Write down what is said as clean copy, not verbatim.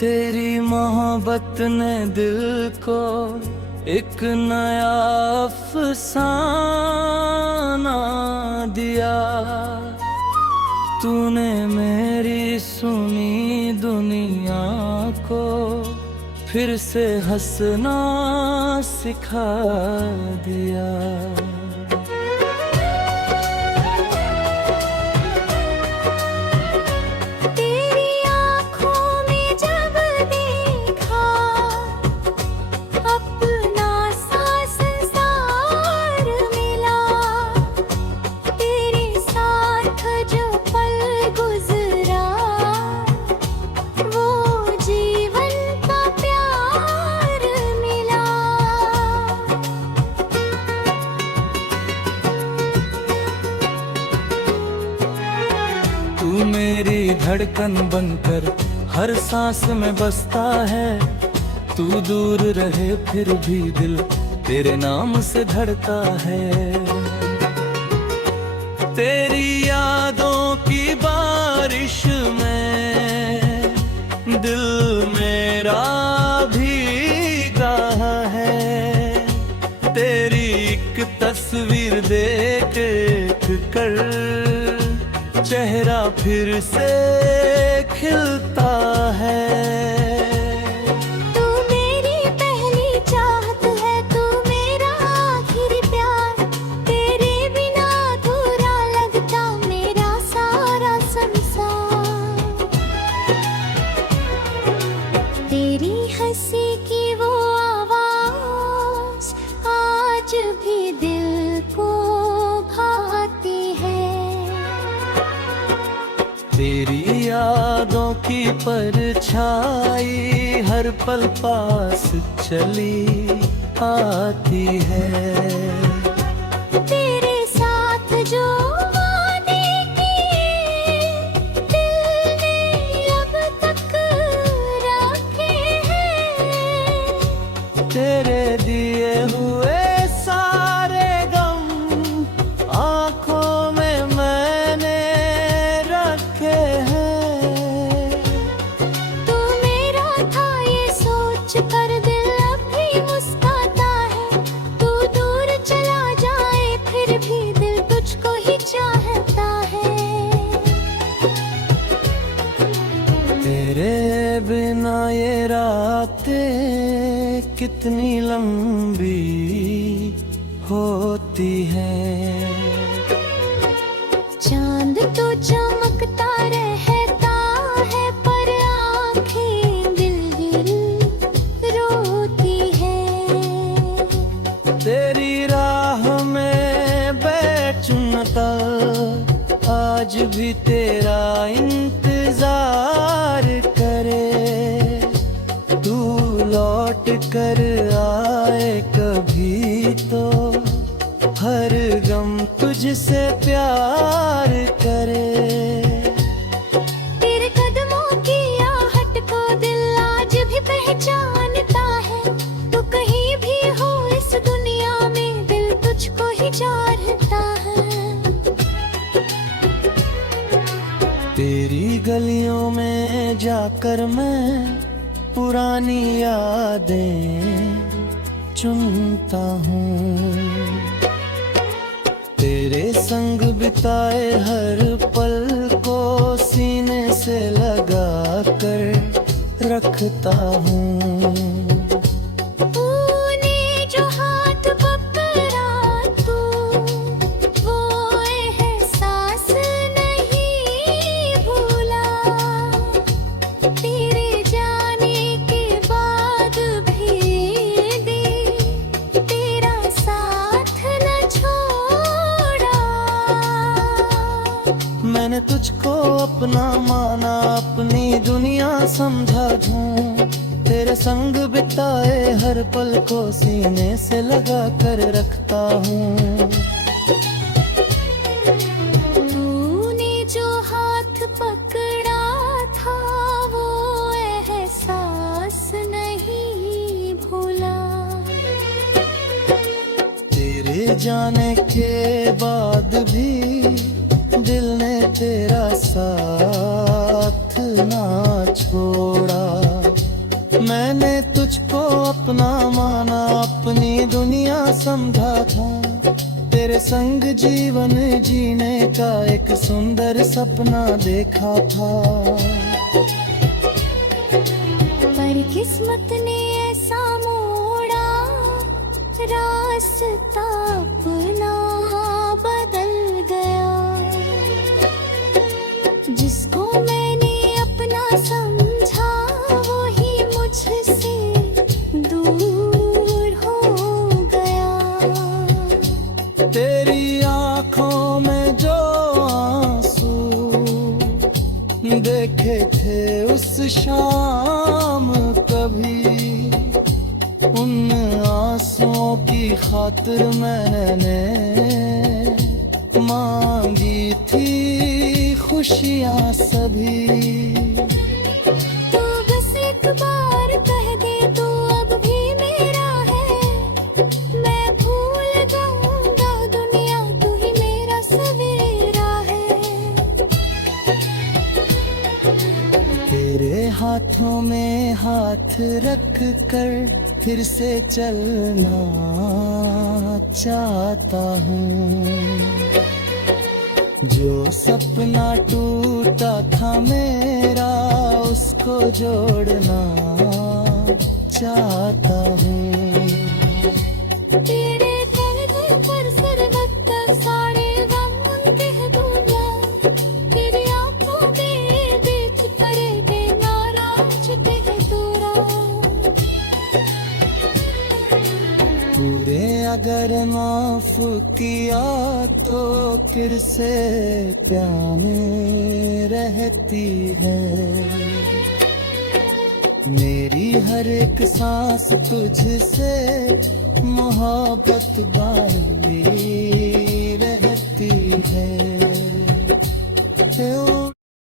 तेरी मोहब्बत ने दिल को एक नया अफसाना दिया। तूने मेरी सुनी दुनिया को फिर से हंसना सिखा दिया। तू मेरी धड़कन बनकर हर सांस में बसता है। तू दूर रहे फिर भी दिल तेरे नाम से धड़का है। तेरी यादों की बारिश में दिल मेरा भीगा है। तेरी एक तस्वीर देख कर चेहरा फिर से खिलता है। तू मेरी पहली चाहत है, तू मेरा आखिरी प्यार। तेरे बिना अधूरा लगता मेरा सारा संसार। तेरी हंसी की वो आवाज आज भी दिल को भाती है। तेरी यादों की परछाई हर पल पास चली आती है। तेरे साथ जो वादे किए दिल ने अब तक रखे हैं। तेरे दिए हुए सारे गम आँखों में मैंने रखे हैं। तू मेरा था ये सोच कर दिल अब भी मुस्कुराता है। तू दूर चला जाए फिर भी दिल तुझको ही चाहता है। तेरे बिना ये रातें कितनी लंबी होती हैं। चांद तो चमकता रहता है पर आँखें दिल दिल रोती है। तेरी राह में बैठता आज भी तेरा इंतजार करे। तू लौट कर आए कभी तो हर गम तुझसे प्यार करे। तेरे कदमों की आहट को दिल आज भी पहचानता है। तू कहीं भी हो इस दुनिया में दिल तुझको ही चाहता है। तेरी गलियों में जाकर मैं पुरानी यादें चुनता हूँ। तेरे संग बिताए हर पल को सीने से लगा कर रखता हूँ। तूने जो हाथ पकड़ा तू वो एहसास नहीं भूला। तेरे जाने के बाद भी दिल तेरा साथ न छोड़ा। मैंने तुझको अपना माना, अपनी दुनिया समझा हूँ। तेरे संग बिताए हर पल को सीने से लगा कर रखता हूँ। तूने जो हाथ पकड़ा था वो एहसास नहीं भूला। तेरे जाने के बाद भी दिल ने तेरा साथ ना छोड़ा। मैंने तुझको अपना माना, अपनी दुनिया समझा था, तेरे संग जीवन जीने का एक सुंदर सपना देखा था। पर किस्मत ने ऐसा मोड़ा, रास्ता अपना बदल गया। जिसको मैंने अपना समझा, वही मुझसे दूर हो गया। तेरी आँखों में जो आंसू देखे थे उस शाम कभी, उन आंसुओं की खातिर मैंने मांगी थी खुशियाँ सभी। तू बस एक बार कह दे, तू अब भी मेरा है। मैं भूल जाऊंगा दुनिया, तू ही मेरा सवेरा है। तेरे हाथों में हाथ रख कर फिर से चलना चाहता हूँ। जो सपना टूटा था मेरा, उसको जोड़ना चाहता हूँ। तेरे कंधे पर सरबत सारे गम कह दूंगा। तेरी आंखों के बीच पड़े थे नाराज कह दूरा। तूने अगर माफ किया तो फिर से प्याने रहती है। मेरी हर एक सांस तुझसे मोहब्बत बांधी रहती है।